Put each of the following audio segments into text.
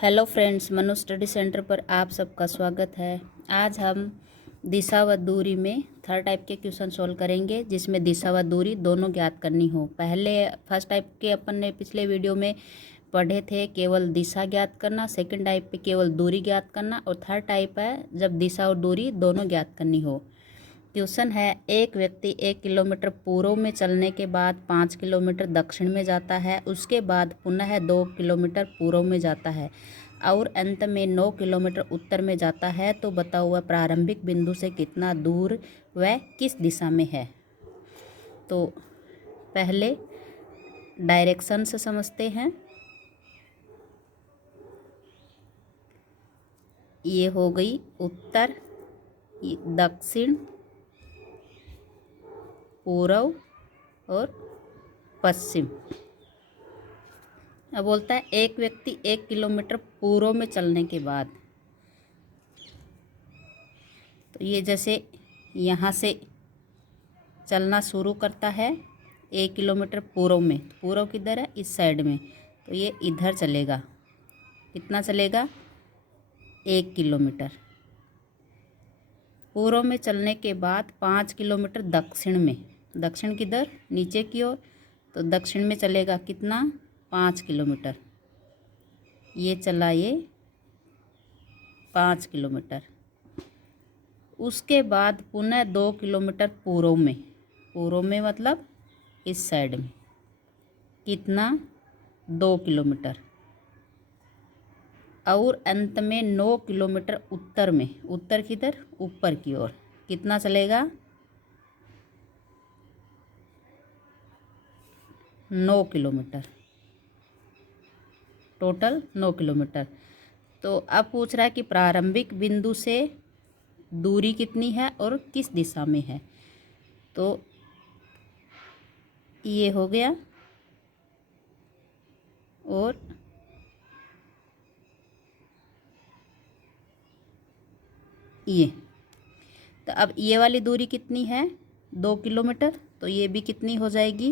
Hello friends, Manu study centre पर आप सबका स्वागत है। आज हम दिशा व दूरी में थर्ड टाइप के क्वेश्चन सॉल्व करेंगे, जिसमें दिशा व दूरी दोनों ज्ञात करनी हो। पहले फर्स्ट टाइप के अपन ने पिछले वीडियो में पढ़े थे केवल दिशा ज्ञात करना, सेकंड टाइप पे केवल दूरी ज्ञात करना, और थर्ड टाइप है जब दिशा और दूरी दोनों ज्ञात करनी हो। क्वेश्चन है, एक व्यक्ति 1 किलोमीटर पूर्व में चलने के बाद 5 किलोमीटर दक्षिण में जाता है, उसके बाद पुनः 2 किलोमीटर पूर्व में जाता है और अंत में 9 किलोमीटर उत्तर में जाता है, तो बताओ वह प्रारंभिक बिंदु से कितना दूर वह किस दिशा में है। तो पहले डायरेक्शन से समझते हैं। ये हो गई उत्तर, दक्षिण, पूर्व और पश्चिम। अब बोलता है एक व्यक्ति 1 किलोमीटर पूर्व में चलने के बाद, तो ये जैसे यहाँ से चलना शुरू करता है 1 किलोमीटर पूर्व में, पूर्व किधर है, इस साइड में, तो ये इधर चलेगा। कितना चलेगा? 1 किलोमीटर। पूर्व में चलने के बाद 5 किलोमीटर दक्षिण में, दक्षिण किधर, नीचे की ओर, तो दक्षिण में चलेगा कितना? 5 किलोमीटर। ये चला ये 5 किलोमीटर। उसके बाद पुनः 2 किलोमीटर पूर्व में, पूर्व में मतलब इस साइड में, कितना? 2 किलोमीटर। और अंत में 9 किलोमीटर उत्तर में, उत्तर किधर, ऊपर की ओर, कितना चलेगा? 9 किलोमीटर। Total 9 kilometre. तो अब पूछ रहा है कि प्रारंभिक बिंदु से दूरी कितनी है और किस दिशा में है। तो ये हो गया, और ये, तो अब ये वाली दूरी कितनी है? 2 किलोमीटर। तो ये भी कितनी हो जाएगी?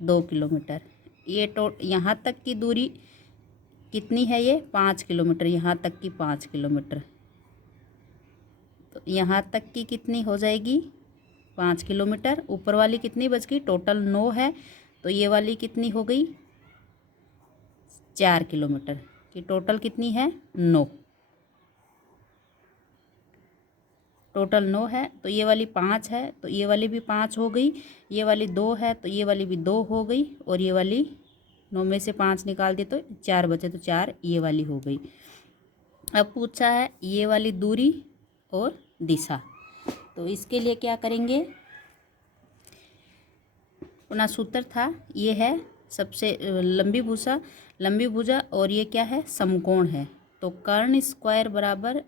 2 किलोमीटर। ये यहाँ तक की दूरी कितनी है? ये 5 किलोमीटर। यहाँ तक की 5 किलोमीटर। तो यहाँ तक की कितनी हो जाएगी? 5 किलोमीटर। ऊपर वाली कितनी बच गई? टोटल 9 है, तो ये वाली कितनी हो गई? 4 किलोमीटर की। टोटल कितनी है? 9। टोटल 9 है, तो ये वाली 5 है, तो ये वाली भी 5 हो गई। ये वाली 2 है, तो ये वाली भी 2 हो गई। और ये वाली 9 में से 5 निकाल दिए तो 4 बचे, तो 4 ये वाली हो गई। अब पूछा है ये वाली दूरी और दिशा, तो इसके लिए क्या करेंगे? अपना सूत्र था, ये है सबसे लंबी भुजा, और ये क्या है? समकोण है। तो कर्ण स्क्वायर बराबर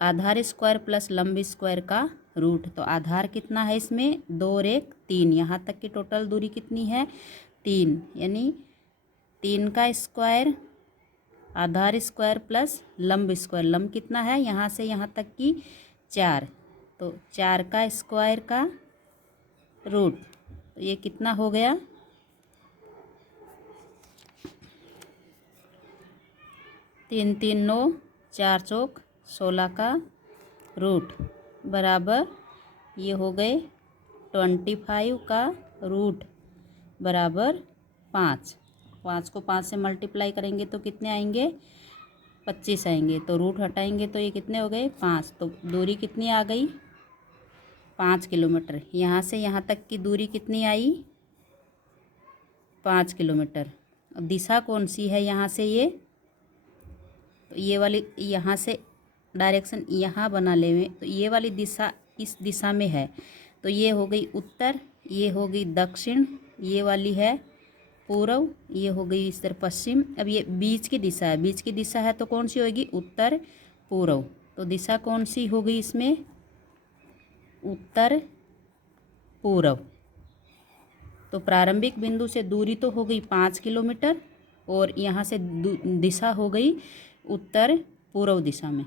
आधार स्क्वायर प्लस लंब स्क्वायर का रूट। तो आधार कितना है इसमें? 2 और 1 3। यहाँ तक की टोटल दूरी कितनी है? 3, यानी 3 का स्क्वायर आधार स्क्वायर प्लस लंब स्क्वायर। लंब कितना है? यहाँ से यहाँ तक की 4, तो 4 का स्क्वायर का रूट। तो ये कितना हो गया? 3 3 9, 4 चौक 16 का रूट बराबर, ये हो गए 25 का रूट बराबर 5। 5 को 5 से मल्टीप्लाई करेंगे तो कितने आएंगे? 25 आएंगे। तो रूट हटाएंगे तो ये कितने हो गए? 5। तो दूरी कितनी आ गई? 5 किलोमीटर। यहाँ से यहाँ तक की दूरी कितनी आई? 5 किलोमीटर। अब दिशा कौन सी है यहाँ से? ये वाली, यहाँ से डायरेक्शन यहाँ बना ले में, तो ये वाली दिशा इस दिशा में है, तो ये हो गई उत्तर, ये हो गई दक्षिण, ये वाली है पूर्व, ये हो गई इस तरह पश्चिम। अब ये बीच की दिशा है, बीच की दिशा है तो कौन सी होगी? उत्तर पूर्व। तो दिशा कौन सी हो गई इसमें? उत्तर पूर्व। तो प्रारंभिक बिंदु से दूरी तो हो गई 5 किलोमीटर, और यहाँ से दिशा हो गई उत्तर पूर्व दिशा में।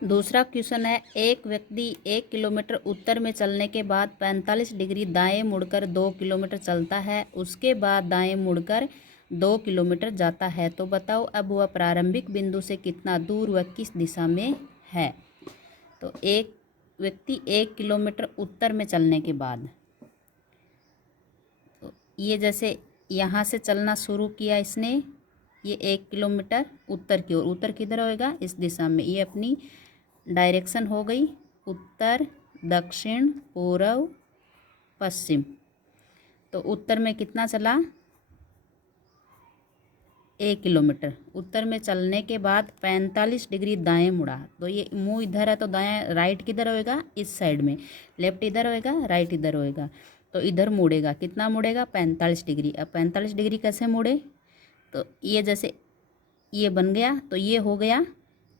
दूसरा क्वेश्चन है, एक व्यक्ति 1 किलोमीटर उत्तर में चलने के बाद 45 डिग्री दाएं मुड़कर 2 किलोमीटर चलता है, उसके बाद दाएं मुड़कर 2 किलोमीटर जाता है। तो बताओ अब वह प्रारंभिक बिंदु से कितना दूर व किस दिशा में है। तो एक व्यक्ति 1 किलोमीटर उत्तर में चलने के बाद, तो ये जैसे यहाँ से चलना शुरू किया इसने, ये 1 किलोमीटर उत्तर की ओर, उत्तर किधर होएगा, इस दिशा में। ये अपनी डायरेक्शन हो गई उत्तर, दक्षिण, पूर्व, पश्चिम। तो उत्तर में कितना चला, 1 किलोमीटर। उत्तर में चलने के बाद 45 डिग्री दाएं मुड़ा। तो ये मुंह इधर है तो दाएं, राइट किधर होएगा, इस साइड में। लेफ्ट इधर होएगा, राइट इधर होएगा। तो इधर मुड़ेगा, कितना मुड़ेगा, 45 डिग्री। अब 45 डिग्री कैसे मुड़े, तो ये जैसे ये बन गया, तो ये हो गया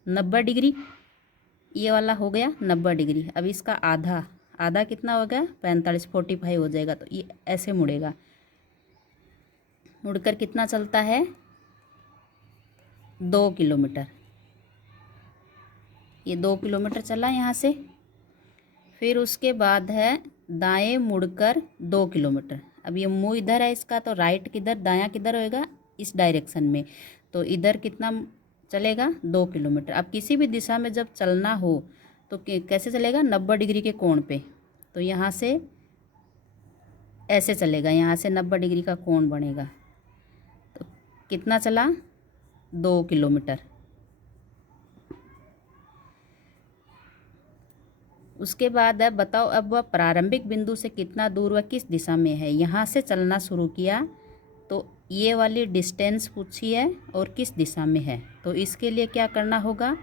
90 डिग्री, ये वाला हो गया 90 डिग्री। अब इसका आधा, आधा कितना हो गया, 45, 45 हो जाएगा। तो ये ऐसे मुड़ेगा, मुड़कर कितना चलता है, 2 किलोमीटर। ये 2 किलोमीटर चला यहाँ से। फिर उसके बाद है दाएं मुड़कर 2 किलोमीटर। अब ये मुंह इधर है इसका, तो राइट किधर, दायां किधर होएगा, इस डायरेक्शन में। तो इधर कितना चलेगा, 2 किलोमीटर। अब किसी भी दिशा में जब चलना हो तो कैसे चलेगा, 90 डिग्री के कोण पे। तो यहाँ से ऐसे चलेगा, यहाँ से 90 डिग्री का कोण बनेगा। तो कितना चला, 2 किलोमीटर। उसके बाद अब बताओ अब वह प्रारंभिक बिंदु से कितना दूर व किस दिशा में है। यहाँ से चलना शुरू किया, तो ये वाली डिस्टेंस पूछी है और किस दिशा में है। तो इसके लिए क्या करना होगा,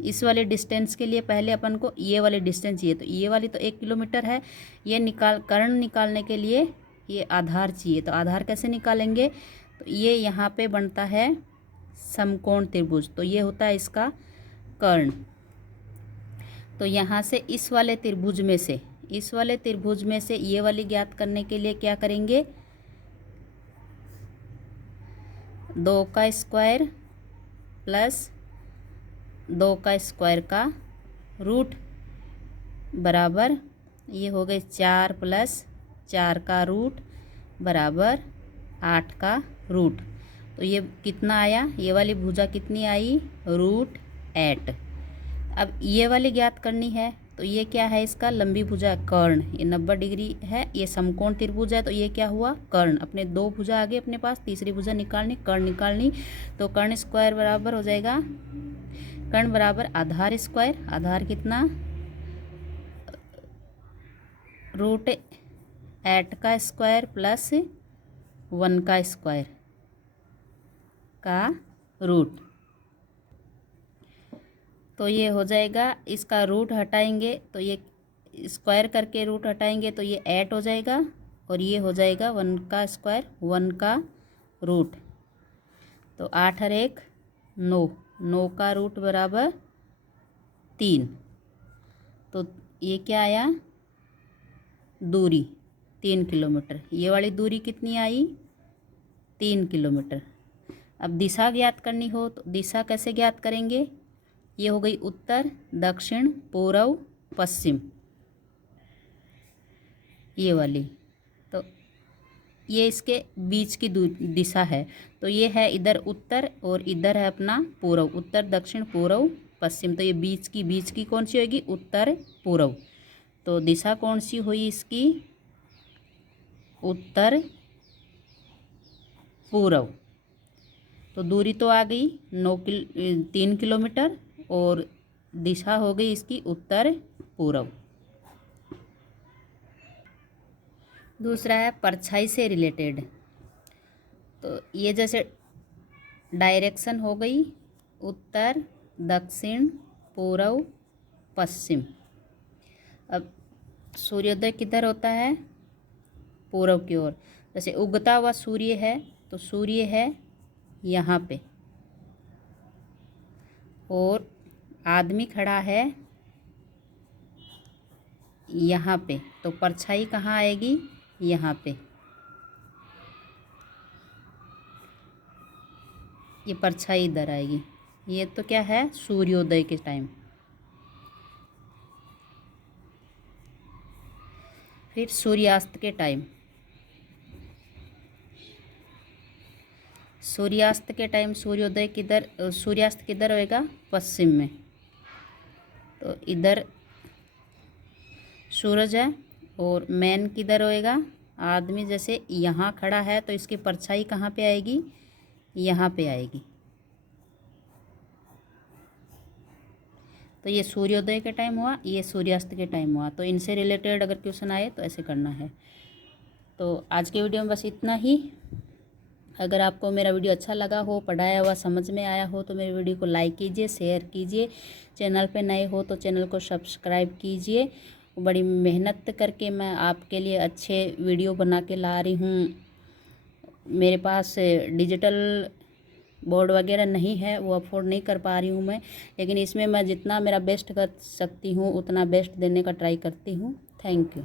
इस वाले डिस्टेंस के लिए पहले अपन को ये वाली डिस्टेंस चाहिए। तो ये वाली तो 1 किलोमीटर है, ये कर्ण निकालने के लिए ये आधार चाहिए। तो आधार कैसे निकालेंगे, तो ये यहाँ पे बनता है समकोण त्रिभुज, तो ये होता है इसका कर्ण। तो यहाँ से इस वाले त्रिभुज में से, इस वाले त्रिभुज में से ये वाली ज्ञात करने के लिए क्या करेंगे, 2 का स्क्वायर प्लस 2 का स्क्वायर का रूट बराबर, ये हो गए 4 प्लस 4 का रूट बराबर 8 का रूट। तो ये कितना आया, ये वाली भुजा कितनी आई, √8। अब ये वाली ज्ञात करनी है, तो ये क्या है, इसका लंबी भुजा कर्ण, ये 90 डिग्री है, ये समकोण त्रिभुज है। तो ये क्या हुआ, कर्ण। अपने 2 भुजा आ गई अपने पास, तीसरी भुजा निकालनी, कर्ण निकालनी। तो कर्ण स्क्वायर बराबर हो जाएगा, कर्ण बराबर आधार स्क्वायर, आधार कितना, √8 का स्क्वायर प्लस 1 का स्क्वायर का रूट। तो ये हो जाएगा, इसका रूट हटाएंगे तो ये स्क्वायर करके रूट हटाएंगे तो ये 8 हो जाएगा, और ये हो जाएगा 1 का स्क्वायर 1 का रूट। तो 8 और 1 9, 9 का रूट बराबर 3। तो ये क्या आया, दूरी 3 किलोमीटर। ये वाली दूरी कितनी आई, 3 किलोमीटर। अब दिशा ज्ञात करनी हो तो दिशा कैसे ज्ञात करेंगे, ये हो गई उत्तर, दक्षिण, पूर्व, पश्चिम, ये वाली। तो ये इसके बीच की दिशा है। तो ये है इधर उत्तर और इधर है अपना पूर्व, उत्तर, दक्षिण, पूर्व, पश्चिम। तो ये बीच की कौन सी होगी, उत्तर, पूर्व। तो दिशा कौन सी हुई इसकी, उत्तर पूर्व। तो दूरी तो आ गई 3 किलोमीटर, और दिशा हो गई इसकी उत्तर पूर्व। दूसरा है परछाई से रिलेटेड। तो ये जैसे डायरेक्शन हो गई उत्तर, दक्षिण, पूर्व, पश्चिम। अब सूर्योदय किधर होता है, पूर्व की ओर। जैसे उगता हुआ सूर्य है, तो सूर्य है यहाँ पे, और आदमी खड़ा है यहाँ पे। तो परछाई कहाँ आएगी, यहाँ पे। ये परछाई इधर आएगी। ये तो क्या है, सूर्योदय के टाइम। फिर सूर्यास्त के टाइम, सूर्यास्त के टाइम सूर्यास्त किधर होएगा? पश्चिम में। तो इधर सूरज है और मैन किधर होएगा? आदमी जैसे यहाँ खड़ा है तो इसकी परछाई कहाँ पे आएगी? यहाँ पे आएगी। तो ये सूर्योदय के टाइम हुआ, ये सूर्यास्त के टाइम हुआ। तो इनसे रिलेटेड अगर क्वेश्चन आए तो ऐसे करना है। तो आज के वीडियो में बस इतना ही। अगर आपको मेरा वीडियो अच्छा लगा हो, पढ़ाया हुआ समझ में आया हो, तो मेरे वीडियो को लाइक कीजिए, शेयर कीजिए। चैनल पे नए हो तो चैनल को सब्सक्राइब कीजिए। बड़ी मेहनत करके मैं आपके लिए अच्छे वीडियो बना के ला रही हूँ। मेरे पास डिजिटल बोर्ड वगैरह नहीं है, वो अफोर्ड नहीं कर पा रही हूँ मैं, लेकिन इसमें मैं जितना मेरा बेस्ट कर सकती हूँ उतना बेस्ट देने का ट्राई करती हूँ। Thank you.